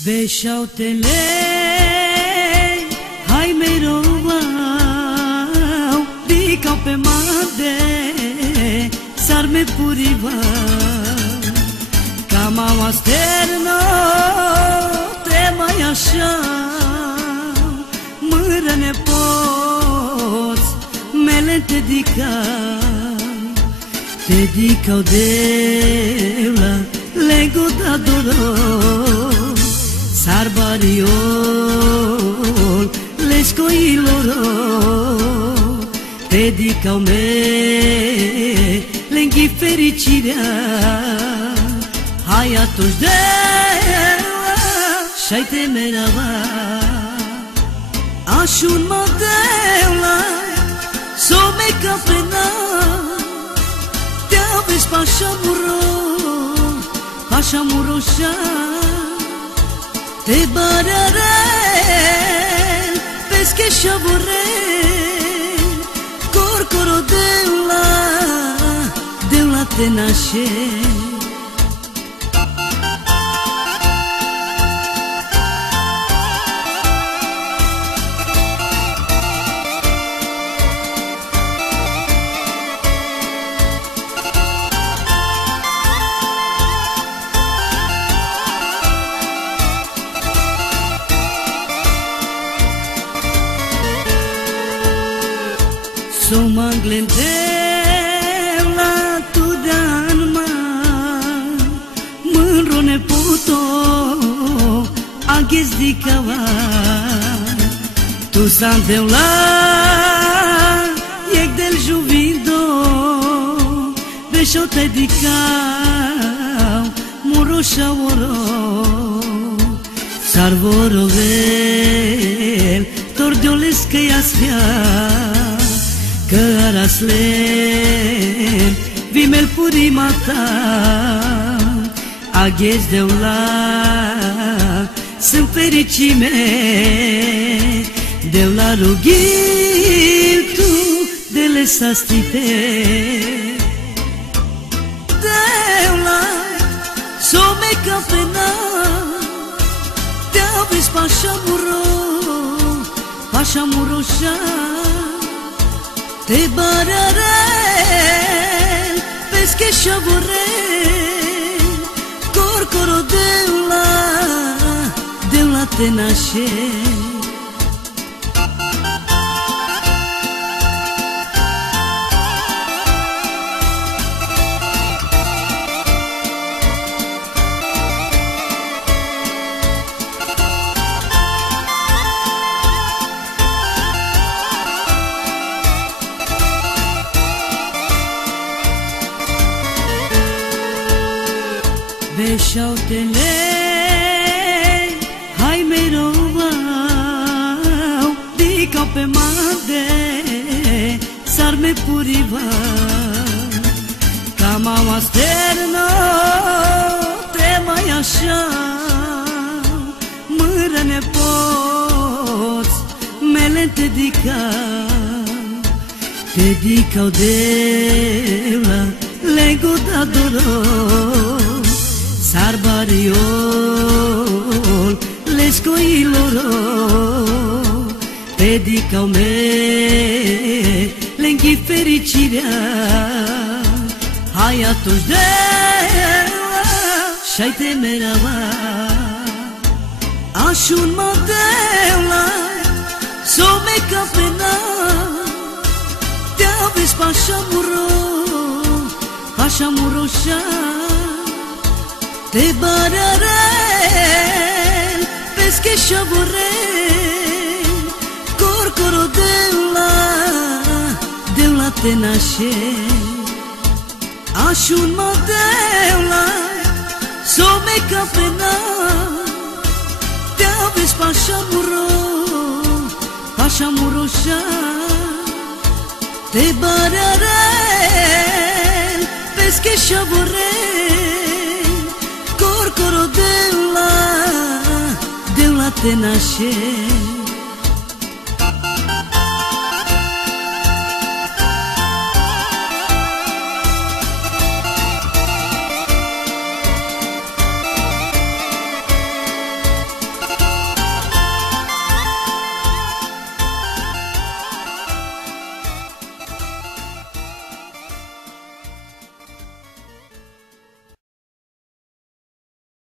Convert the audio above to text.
Beșautele, hai merovau, dicau pe made, sarme puriva, ca mama sterno, te mai așa, mâră nepoți, mele te dicau de la lego da doro, sarbariol, lescoiloro, te dicau me, lenghi fericirea, hai atunci de la, și-ai temerava, așun mă de la, s-o meca pena, te-a vezi pașa muroșa, te bararel, pesche șavorel, corcoro de la te nașe. So manglendeu la tu de-anma, mândro neputo, aghez di cava, tu santeu la, iec del juvido, beșo te dicau, muroșa oro, sarvoro vel, tordiolescă i-asfia, că araslen, vimel purimata, aghez de la, sunt fericime, de la rughil tu, de le sastite, de la, s-o meca pena, te-a vezi pașa muroșa, te bararel, pesche șavorel, corcoro de la te nașe. Beșautele, hai merovau, dicau pe made, sarme puriva, ca mama sterno, te mai așa, mâră nepoți, mele te dicau de la lego da doro, sarbariol, lescoiloro, te dicau me, lenghi fericirea, hai atunci de la, și-ai temerava, așun mă de la, s-o meca pena, te-a vezi pașa muroșa, te bararel, pesche șavorel, corcoro de la te nașe, așun mă de la, s-o meca pena, te-a vezi pașa muroșa, te bararel, pesche șavorel, corcoro de la te nașe.